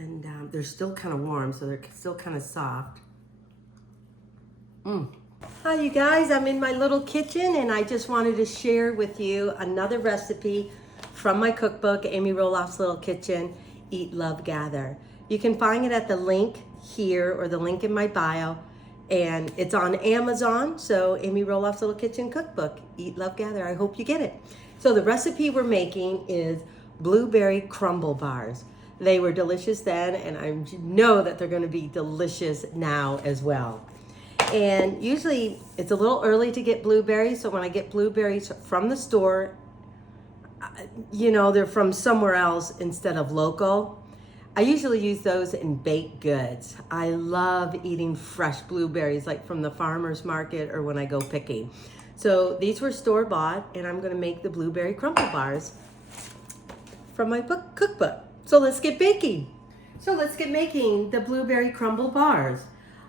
And they're still kind of warm, so they're still kind of soft. Hi you guys, I'm in my little kitchen and I just wanted to share with you another recipe from my cookbook, Amy Roloff's Little Kitchen, Eat, Love, Gather. You can find it at the link here or the link in my bio, and it's on Amazon. So Amy Roloff's Little Kitchen Cookbook, Eat, Love, Gather. I hope you get it. So the recipe we're making is blueberry crumble bars. They were delicious then, and I know that they're going to be delicious now as well. And usually it's a little early to get blueberries, so when I get blueberries from the store, you know, they're from somewhere else instead of local. I usually use those in baked goods. I love eating fresh blueberries, like from the farmer's market or when I go picking. So these were store-bought, and I'm gonna make the blueberry crumble bars from my cookbook. So let's get baking. So let's get making the blueberry crumble bars.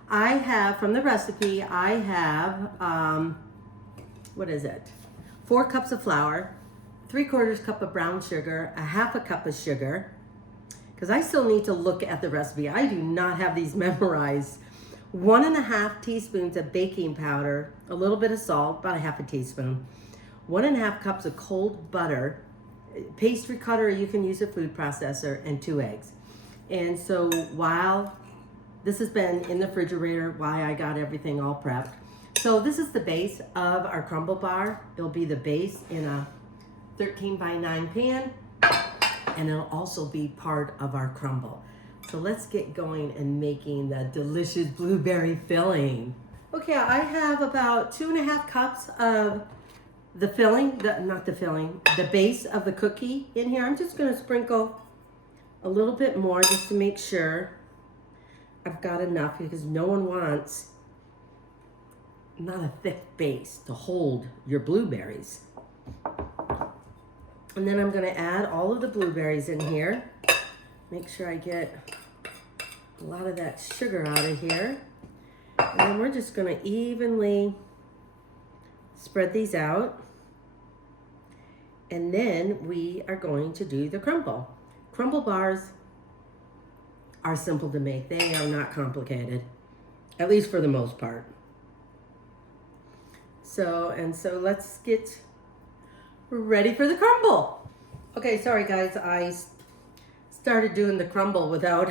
I have, from the recipe, I have, what is it? 4 cups of flour, 3/4 cup of brown sugar, a 1/2 cup of sugar, because I still need to look at the recipe. I do not have these memorized. 1½ teaspoons of baking powder, a little bit of salt, about a 1/2 teaspoon, 1½ cups of cold butter, pastry cutter, you can use a food processor, and 2 eggs. And so while this has been in the refrigerator, why I got everything all prepped. So this is the base of our crumble bar. It'll be the base in a 13x9 pan, and it'll also be part of our crumble. So let's get going and making the delicious blueberry filling. Okay, I have about 2½ cups of the filling, the base of the cookie in here. I'm just gonna sprinkle a little bit more just to make sure I've got enough, because no one wants not a thick base to hold your blueberries. And then I'm gonna add all of the blueberries in here. Make sure I get a lot of that sugar out of here. And then we're just gonna evenly spread these out. And then we are going to do the crumble. Crumble bars are simple to make. They are not complicated, at least for the most part. So let's get ready for the crumble. Okay, sorry guys, I started doing the crumble without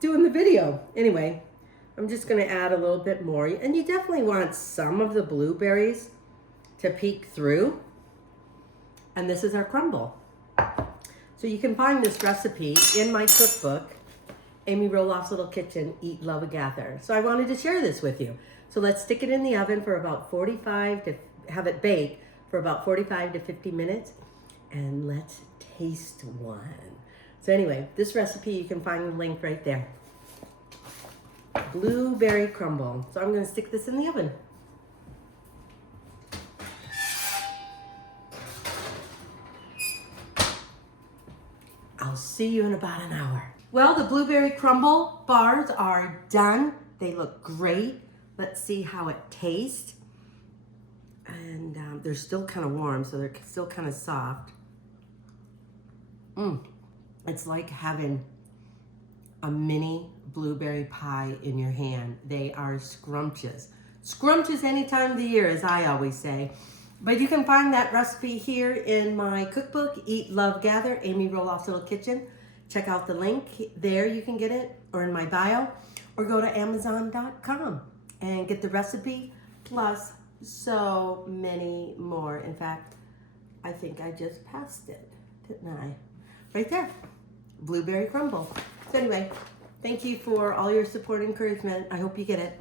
doing the video. Anyway, I'm just gonna add a little bit more, and you definitely want some of the blueberries to peek through. And this is our crumble. So you can find this recipe in my cookbook, Amy Roloff's Little Kitchen, Eat, Love, Gather. So I wanted to share this with you. So let's stick it in the oven for about have it bake for about 45 to 50 minutes, and let's taste one. So anyway, this recipe, you can find the link right there. Blueberry crumble. So I'm gonna stick this in the oven. I'll see you in about an hour. Well, the blueberry crumble bars are done. They look great. Let's see how it tastes. And they're still kind of warm, so they're still kind of soft. It's like having a mini blueberry pie in your hand. They are scrumptious. Scrumptious any time of the year, as I always say. But you can find that recipe here in my cookbook, Eat, Love, Gather, Amy Roloff's Little Kitchen. Check out the link there, you can get it, or in my bio, or go to Amazon.com and get the recipe, plus so many more. In fact, I think I just passed it, didn't I? Right there, blueberry crumble. So anyway, thank you for all your support and encouragement. I hope you get it.